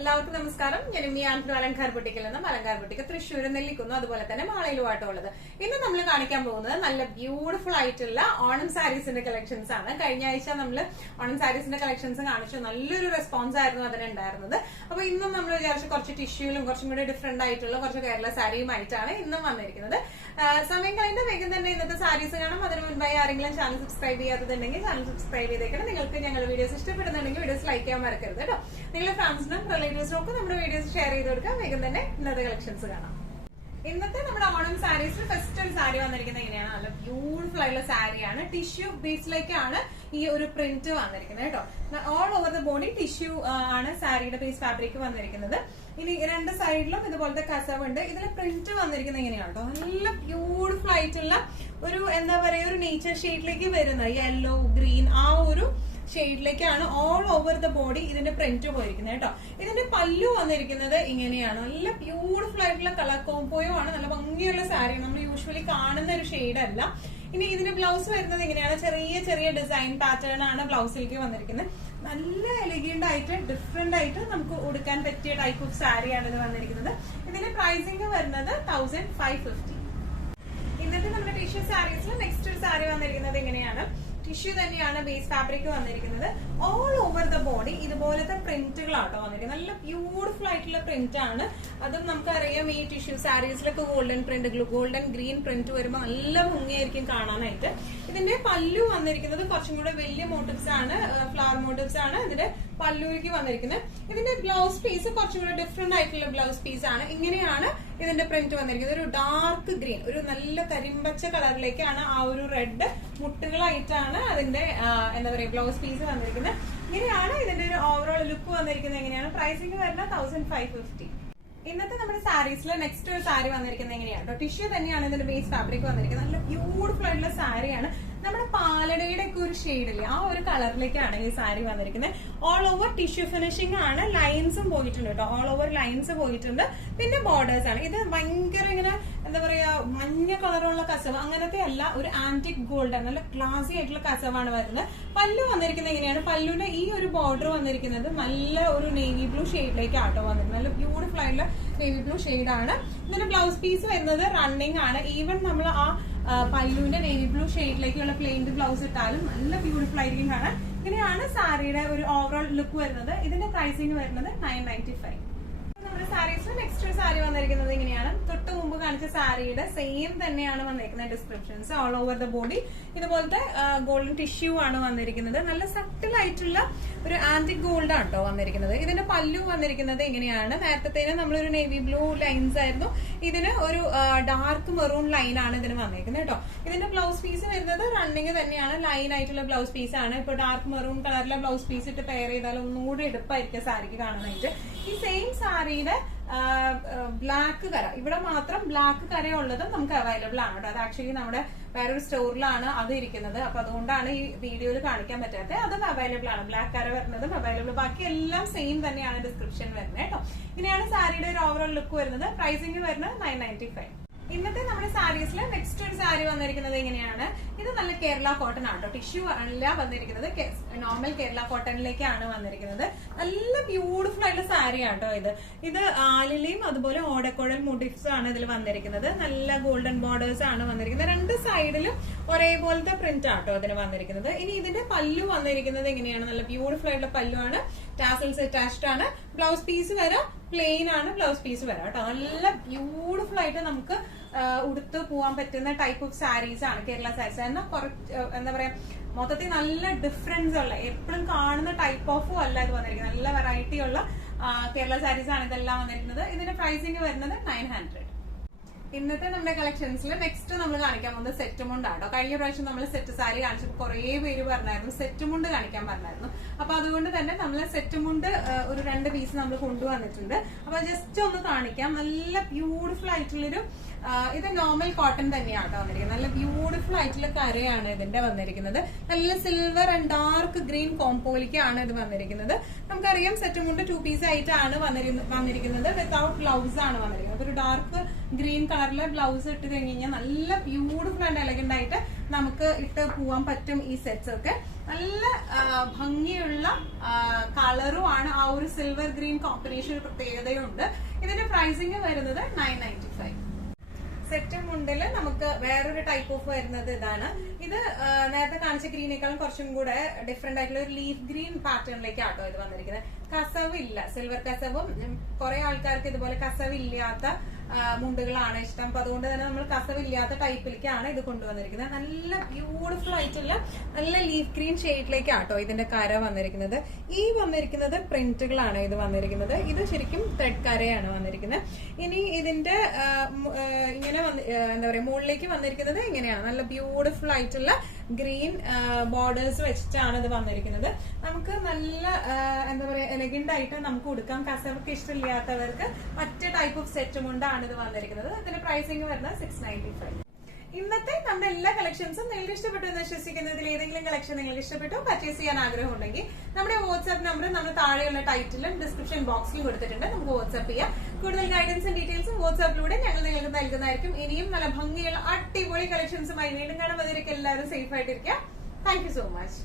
എല്ലാവർക്കും നമസ്കാരം. ഞാൻ ആൻഡ്രു അലങ്കാർ ബുട്ടിക്കിൽ നിന്നും അലങ്കാർ ബുട്ടിക്ക് തൃശ്ശൂർ നെല്ലിക്കുന്നു, അതുപോലെ തന്നെ മാളയിലുമായിട്ടുള്ളത്. ഇന്ന് നമ്മൾ കാണിക്കാൻ പോകുന്നത് നല്ല ബ്യൂട്ടിഫുൾ ആയിട്ടുള്ള ഓണം സാരീസിന്റെ കളക്ഷൻസ് ആണ്. കഴിഞ്ഞ ആഴ്ച നമ്മൾ ഓണം സാരീസിന്റെ കളക്ഷൻസ് കാണിച്ചു, നല്ലൊരു റെസ്പോൺസ് ആയിരുന്നു അതിനുണ്ടായിരുന്നത്. അപ്പൊ ഇന്നും നമ്മൾ വിചാരിച്ചു കുറച്ച് ടിഷ്യൂലും കുറച്ചും കൂടി ഡിഫറെന്റ് ആയിട്ടുള്ള കുറച്ച് കേരള സാരിയുമായിട്ടാണ് ഇന്നും വന്നിരിക്കുന്നത്. സമയം കഴിഞ്ഞ വേഗം തന്നെ ഇന്നത്തെ സാരീസ് കാണാം. അതിന് മുൻപായി ആരെങ്കിലും ചാനൽ സബ്സ്ക്രൈബ് ചെയ്യാത്തതുണ്ടെങ്കിൽ ചാനൽ സബ്സ്ക്രൈബ് ചെയ്തേക്കണം. നിങ്ങൾക്ക് ഞങ്ങളുടെ വീഡിയോസ് ഇഷ്ടപ്പെടുന്നുണ്ടെങ്കിൽ വീഡിയോസ് ലൈക്ക് ചെയ്യാൻ മറക്കരുത് കേട്ടോ. നിങ്ങളുടെ ഫ്രണ്ട്സിനും റിലേറ്റീവ്സിനും നമ്മുടെ വീഡിയോസ് ഷെയർ ചെയ്ത് കൊടുക്കാം. വേഗം തന്നെ ഇന്നത്തെ കളക്ഷൻസ് കാണാം. ഇന്നത്തെ നമ്മുടെ ഓണം സാരീസിൽ ഫസ്റ്റ് ഒരു സാരി വന്നിരിക്കുന്നത് എങ്ങനെയാണ്? നല്ല ബ്യൂട്ടിഫുൾ ആയിട്ടുള്ള സാരിയാണ്. ടിഷ്യൂ ബേസിലേക്കാണ് ഈ ഒരു പ്രിന്റ് വന്നിരിക്കുന്നത് കേട്ടോ. All over the body tissue ആണ് സാരിയുടെ ബേസ് ഫാബ്രിക് വന്നിരിക്കുന്നത്. ഇനി രണ്ട് സൈഡിലും ഇതുപോലത്തെ കസവ് ഉണ്ട്. ഇതിൽ പ്രിന്റ് വന്നിരിക്കുന്നത് എങ്ങനെയാണ് കേട്ടോ? നല്ല ബ്യൂട്ടിഫുൾ ആയിട്ടുള്ള ഒരു എന്താ പറയുക, ഒരു നേച്ചർ ഷെയ്ഡിലേക്ക് വരുന്ന യെല്ലോ ഗ്രീൻ ആ ഒരു ഷെയ്ഡിലേക്കാണ് ഓൾ ഓവർ ദ ബോഡി ഇതിന്റെ പ്രിന്റ് പോയിരിക്കുന്നത് കേട്ടോ. ഇതിന്റെ പല്ലു വന്നിരിക്കുന്നത് ഇങ്ങനെയാണ്. നല്ല ബ്യൂട്ടിഫുൾ ആയിട്ടുള്ള കളർ കോമ്പോയോ ആണ്. നല്ല ഭംഗിയുള്ള സാരി, നമ്മൾ യൂഷ്വലി കാണുന്ന ഒരു ഷെയ്ഡ് അല്ല. ഇനി ഇതിന്റെ ബ്ലൗസ് വരുന്നത് ഇങ്ങനെയാണ്. ചെറിയ ചെറിയ ഡിസൈൻ പാറ്റേൺ ആണ് ബ്ലൗസിലേക്ക് വന്നിരിക്കുന്നത്. നല്ല എലിഗന്റ് ആയിട്ട് ഡിഫറെന്റ് ആയിട്ട് നമുക്ക് ഉടുക്കാൻ പറ്റിയ ടൈപ്പ് ഓഫ് സാരിയാണ് ഇത് വന്നിരിക്കുന്നത്. ഇതിന്റെ പ്രൈസിംഗ് വരുന്നത് 1550. ഇന്നത്തെ നമ്മുടെ ടിഷ്യൂ സാരീസിൽ നെക്സ്റ്റ് ഒരു സാരി വന്നിരിക്കുന്നത് എങ്ങനെയാണ്? ടിഷ്യൂ തന്നെയാണ് ബേസ് ഫാബ്രിക് വന്നിരിക്കുന്നത്. ഓൾ ഓവർ ദ ബോഡി ഇതുപോലത്തെ പ്രിന്റുകളാട്ടോ വന്നിരിക്കുന്നത്. നല്ല ബ്യൂട്ടിഫുൾ ആയിട്ടുള്ള പ്രിന്റ് ആണ്. അതും നമുക്കറിയാം ഈ ടിഷ്യൂ സാരീസിലൊക്കെ golden print, golden green print വരുമ്പോൾ നല്ല ഭംഗിയായിരിക്കും കാണാനായിട്ട്. ഇതിന്റെ പല്ലു വന്നിരിക്കുന്നത് കുറച്ചും കൂടെ വലിയ മോട്ടീവ്സ് ആണ്, ഫ്ലവർ മോട്ടീവ്സ് ആണ് ഇതിന്റെ പല്ലുവിലേക്ക് വന്നിരിക്കുന്നത്. ഇതിന്റെ ബ്ലൗസ് പീസ് കുറച്ചും കൂടെ ഡിഫറെന്റ് ആയിട്ടുള്ള ബ്ലൗസ് പീസ് ആണ്. ഇങ്ങനെയാണ് ഇതിന്റെ പ്രിന്റ് വന്നിരിക്കുന്നത്. ഒരു ഡാർക്ക് ഗ്രീൻ, ഒരു നല്ല കരിമ്പച്ച കളറിലേക്കാണ് ആ ഒരു റെഡ് മുട്ടുകളായിട്ടാണ് അതിന്റെ എന്താ പറയുക ബ്ലൗസ് പീസ് വന്നിരിക്കുന്നത്. ഇങ്ങനെയാണ് ഇതിന്റെ ഒരു ഓവറോൾ ലുക്ക് വന്നിരിക്കുന്നത്. എങ്ങനെയാണ്? പ്രൈസിംഗ് വരുന്നത് 1550. ഇന്നത്തെ നമ്മുടെ സാരീസിൽ നെക്സ്റ്റ് ഒരു സാരി വന്നിരിക്കുന്നത് എങ്ങനെയാണ്? ടിഷ്യൂ തന്നെയാണ് ഇതിന്റെ ബേസ് ഫാബ്രിക് വന്നിരിക്കുന്നത്. നല്ല ബ്യൂട്ടിഫുൾ ആയിട്ടുള്ള സാരിയാണ്. നമ്മുടെ പാലടയുടെ ഒക്കെ ഒരു ഷെയ്ഡില്ലേ ആ ഒരു കളറിലേക്കാണ് ഈ സാരി വന്നിരിക്കുന്നത്. ഓൾ ഓവർ ടിഷ്യൂ ഫിനിഷിംഗ് ആണ്. ലൈൻസും പോയിട്ടുണ്ട് കേട്ടോ. ഓൾ ഓവർ ലൈൻസ് പോയിട്ടുണ്ട്. പിന്നെ ബോർഡേഴ്സ് ആണ്. ഇത് ഭയങ്കര ഇങ്ങനെ എന്താ പറയാ മഞ്ഞ കളറുള്ള കസവ് അങ്ങനത്തെ അല്ല, ഒരു ആന്റിക് ഗോൾഡൻ നല്ല ക്ലാസി ആയിട്ടുള്ള കസവാണ് വരുന്നത്. പല്ലു വന്നിരിക്കുന്നത് എങ്ങനെയാണ്? പല്ലുവിന്റെ ഈ ഒരു ബോർഡർ വന്നിരിക്കുന്നത് നല്ല ഒരു നേവി ബ്ലൂ ഷെയ്ഡിലേക്ക് ആട്ടോ വന്നിരിക്കുന്നത്. നല്ല ബ്യൂട്ടിഫുൾ ആയിട്ടുള്ള നേവി ബ്ലൂ ഷെയ്ഡാണ്. ഇതിന്റെ ബ്ലൗസ് പീസ് വരുന്നത് റണ്ണിങ് ആണ്. ഈവൻ നമ്മൾ ആ പല്ലുവിന്റെ നേവി ബ്ലൂ ഷെയ്ഡിലേക്കുള്ള പ്ലെയിൻ ബ്ലൗസ് ഇട്ടാലും നല്ല ബ്യൂട്ടിഫുൾ ആയിരിക്കും കാണാൻ. ഇങ്ങനെയാണ് സാരിയുടെ ഒരു ഓവറോൾ ലുക്ക് വരുന്നത്. ഇതിന്റെ പ്രൈസിംഗ് വരുന്നത് 995. നമ്മുടെ സാരീസിൽ നെക്സ്റ്റ് ഒരു സാരി വന്നിരിക്കുന്നത് ഇങ്ങനെയാണ്. തൊട്ട് മുമ്പ് കാണിച്ച സാരിയുടെ സെയിം തന്നെയാണ് വന്നിരിക്കുന്നത്. Descriptions all over the body ഇതുപോലത്തെ ഗോൾഡൻ ടിഷ്യൂ ആണ് വന്നിരിക്കുന്നത്. നല്ല സട്ടിൽ ആയിട്ടുള്ള ഒരു ആന്റിക് ഗോൾഡ് ആണ് കേട്ടോ വന്നിരിക്കുന്നത്. ഇതിന്റെ പല്ലു വന്നിരിക്കുന്നത് ഇങ്ങനെയാണ്. നേരത്തേന് നമ്മളൊരു നേവി ബ്ലൂ ലൈൻസ് ആയിരുന്നു, ഇതിന് ഒരു ഡാർക്ക് മെറൂൺ ലൈൻ ആണ് ഇതിന് വന്നിരിക്കുന്നത് കേട്ടോ. ഇതിന്റെ ബ്ലൗസ് പീസ് വരുന്നത് റണ്ണിങ് തന്നെയാണ്. ലൈൻ ആയിട്ടുള്ള ബ്ലൗസ് പീസ് ആണ്. ഇപ്പൊ ഡാർക്ക് മെറൂൺ കളറിലെ ബ്ലൗസ് പീസ് ഇട്ട് പെയർ ചെയ്താൽ ഒന്നുകൂടി എടുപ്പായിരിക്കും സാരിക്ക് കാണാനായിട്ട്. ഈ സെയിം സാരിയുടെ ബ്ലാക്ക് കര, ഇവിടെ മാത്രം ബ്ലാക്ക് കരയുള്ളത് നമുക്ക് അവൈലബിൾ ആണ് കേട്ടോ. അത് ആക്ച്വലി നമ്മുടെ വേറൊരു സ്റ്റോറിലാണ് അത് ഇരിക്കുന്നത്. അപ്പൊ അതുകൊണ്ടാണ് ഈ വീഡിയോയിൽ കാണിക്കാൻ പറ്റാത്തത്. അതും അവൈലബിൾ ആണ്. ബ്ലാക്ക് കര വരുന്നതും അവൈലബിൾ. ബാക്കി എല്ലാം സെയിം തന്നെയാണ് ഡിസ്ക്രിപ്ഷൻ വരുന്നത് കേട്ടോ. ഇങ്ങനെയാണ് സാരിയുടെ ഒരു ഓവറോൾ ലുക്ക് വരുന്നത്. പ്രൈസിംഗ് വരുന്നത് 995. ഇന്നത്തെ നമ്മുടെ സാരീസിൽ നെക്സ്റ്റ് ഒരു സാരി വന്നിരിക്കുന്നത് എങ്ങനെയാണ്? ഇത് നല്ല കേരള കോട്ടൺ ആട്ടോ. ടിഷ്യൂ അല്ല വന്നിരിക്കുന്നത്, നോർമൽ കേരള കോട്ടണിലേക്കാണ് വന്നിരിക്കുന്നത്. നല്ല ബ്യൂട്ടിഫുൾ ആയിട്ടുള്ള സാരി ആട്ടോ ഇത്. ഇത് ആലിലയും അതുപോലെ ഓടക്കോടൽ മോട്ടീവ്സ് ആണ് ഇതിൽ വന്നിരിക്കുന്നത്. നല്ല ഗോൾഡൻ ബോർഡേഴ്സ് ആണ് വന്നിരിക്കുന്നത്. രണ്ട് സൈഡിലും ഒരേപോലത്തെ പ്രിന്റ് ആട്ടോ അതിന് വന്നിരിക്കുന്നത്. ഇനി ഇതിന്റെ പല്ലു വന്നിരിക്കുന്നത് എങ്ങനെയാണ്? നല്ല ബ്യൂട്ടിഫുൾ ആയിട്ടുള്ള പല്ലു ആണ്. ടാസൽസ് അറ്റാച്ച്ഡ് ആണ്. ബ്ലൗസ് പീസ് വരെ പ്ലെയിൻ ആണ് ബ്ലൗസ് പീസ് വരാം കേട്ടോ. നല്ല ബ്യൂട്ടിഫുൾ ആയിട്ട് നമുക്ക് ഉടുത്ത് പോകാൻ പറ്റുന്ന ടൈപ്പ് ഓഫ് സാരീസ് ആണ് കേരള സാരീസ്. എന്നാൽ കുറച്ച് എന്താ പറയാ മൊത്തത്തിൽ നല്ല ഡിഫറൻസ് ഉള്ള എപ്പോഴും കാണുന്ന ടൈപ്പ് ഓഫും അല്ല ഇത് വന്നിരിക്കുന്നത്. നല്ല വെറൈറ്റി ഉള്ള കേരള സാരീസ് ആണ് ഇതെല്ലാം വന്നിരിക്കുന്നത്. ഇതിന്റെ പ്രൈസിംഗ് വരുന്നത് 900. ഇന്നത്തെ നമ്മുടെ കളക്ഷൻസിൽ നെക്സ്റ്റ് നമ്മൾ കാണിക്കാൻ പോകുന്നത് സെറ്റ് മുണ്ടാട്ടോ. കഴിഞ്ഞ പ്രാവശ്യം നമ്മൾ സെറ്റ് സാരി കാണിച്ചപ്പോൾ കുറെ പേര് പറഞ്ഞായിരുന്നു സെറ്റ് മുണ്ട് കാണിക്കാൻ പറഞ്ഞായിരുന്നു. അപ്പൊ അതുകൊണ്ട് തന്നെ നമ്മൾ സെറ്റ് മുണ്ട് ഒരു 2 പീസ് നമ്മൾ കൊണ്ടുവന്നിട്ടുണ്ട്. അപ്പൊ ജസ്റ്റ് ഒന്ന് കാണിക്കാം. നല്ല ബ്യൂട്ടിഫുൾ ആയിട്ടുള്ളൊരു ഇത് നോർമൽ കോട്ടൺ തന്നെയാട്ടോ വന്നിരിക്കുന്നത്. നല്ല ബ്യൂട്ടിഫുൾ ആയിട്ടുള്ള കരയാണ് ഇതിന്റെ വന്നിരിക്കുന്നത്. നല്ല സിൽവർ ആൻഡ് ഡാർക്ക് ഗ്രീൻ കോമ്പോയിലേക്കാണ് ഇത് വന്നിരിക്കുന്നത്. നമുക്കറിയാം സെറ്റ് മുണ്ട് 2 പീസ് ആയിട്ടാണ് വന്നിരിക്കുന്നത്. വിത്തൗട്ട് ബ്ലൗസ് ആണ് വന്നിരിക്കുന്നത്. ഒരു ഡാർക്ക് ഗ്രീൻ കളറിലെ ബ്ലൗസ് ഇട്ട് കഴിഞ്ഞ് കഴിഞ്ഞാൽ നല്ല ബ്യൂട്ടിഫുൾ ആൻഡ് എലഗന്റ് ആയിട്ട് നമുക്ക് ഇട്ട് പോവാൻ പറ്റും ഈ സെറ്റ്സ് ഒക്കെ. നല്ല ഭംഗിയുള്ള കളറും ആണ്. ആ ഒരു സിൽവർ ഗ്രീൻ കോമ്പിനേഷൻ ഒരു പ്രത്യേകതയുണ്ട്. ഇതിന്റെ പ്രൈസിങ് വരുന്നത് 995. സെറ്റ് മുണ്ടില് നമുക്ക് വേറൊരു ടൈപ്പ് ഓഫ് വരുന്നത് ഇതാണ്. ഇത് നേരത്തെ കാണിച്ച ഗ്രീനേക്കാളും കുറച്ചും കൂടെ ഡിഫറെന്റ് ആയിട്ടുള്ള ഒരു ലീഫ് ഗ്രീൻ പാറ്റേണിലേക്കാട്ടോ ഇത് വന്നിരിക്കുന്നത്. കസവ് ഇല്ല, സിൽവർ കസവും. കുറെ ആൾക്കാർക്ക് ഇതുപോലെ കസവ് ഇല്ലാത്ത മുണ്ടുകളാണ് ഇഷ്ടം. അപ്പൊ അതുകൊണ്ട് തന്നെ നമ്മൾ കസവില്ലാത്ത ടൈപ്പിലേക്കാണ് ഇത് കൊണ്ടുവന്നിരിക്കുന്നത്. നല്ല ബ്യൂട്ടിഫുൾ ആയിട്ടുള്ള നല്ല ലീഫ് ഗ്രീൻ ഷെയ്ഡിലേക്കാട്ടോ ഇതിന്റെ കര വന്നിരിക്കുന്നത്. ഈ വന്നിരിക്കുന്നത് പ്രിന്റുകളാണ് ഇത് വന്നിരിക്കുന്നത്. ഇത് ശരിക്കും ത്രെഡ് കരയാണ് വന്നിരിക്കുന്നത്. ഇനി ഇതിന്റെ ഇങ്ങനെ എന്താ പറയാ മുകളിലേക്ക് വന്നിരിക്കുന്നത് ഇങ്ങനെയാണ്. നല്ല ബ്യൂട്ടിഫുൾ ആയിട്ടുള്ള ഗ്രീൻ ബോർഡേഴ്സ് വെച്ചിട്ടാണ് ഇത് വന്നിരിക്കുന്നത്. നമുക്ക് നല്ല എന്താ പറയാ എലഗന്റ് ആയിട്ട് നമുക്ക് കൊടുക്കാം. കസവൊക്കെ ഇഷ്ടമില്ലാത്തവർക്ക് മറ്റേ ടൈപ്പ് ഓഫ് സെറ്റ് കൊണ്ടാണ് ഇത് വന്നിരിക്കുന്നത്. ഇതിന്റെ പ്രൈസിംഗ് വരുന്നത് 695. ഇന്നത്തെ നമ്മുടെ എല്ലാ കളക്ഷൻസും നിങ്ങൾക്ക് ഇഷ്ടപ്പെട്ടു എന്ന് വിശ്വസിക്കുന്നതിൽ ഏതെങ്കിലും കളക്ഷൻ നിങ്ങൾക്ക് ഇഷ്ടപ്പെട്ടു പർച്ചേസ് ചെയ്യാൻ ആഗ്രഹം ഉണ്ടെങ്കിൽ നമ്മുടെ വാട്സ്ആപ്പ് നമ്പർ നമ്മൾ താഴെയുള്ള ടൈറ്റിലും ഡിസ്ക്രിപ്ഷൻ ബോക്സിലും കൊടുത്തിട്ടുണ്ട്. നമുക്ക് വാട്സ്ആപ്പ് ചെയ്യാം. കൂടുതൽ ഗൈഡൻസും ഡീറ്റെയിൽസും വാട്സ്ആപ്പിലൂടെ ഞങ്ങൾ നിങ്ങൾക്ക് നൽകുന്നതായിരിക്കും. ഇനിയും നല്ല ഭംഗിയുള്ള അടിപൊളി കളക്ഷൻസുമായി വീണ്ടും കാണാൻ. അതിലേക്ക് എല്ലാവരും സേഫ് ആയിട്ടിരിക്കാം. Thank you so much.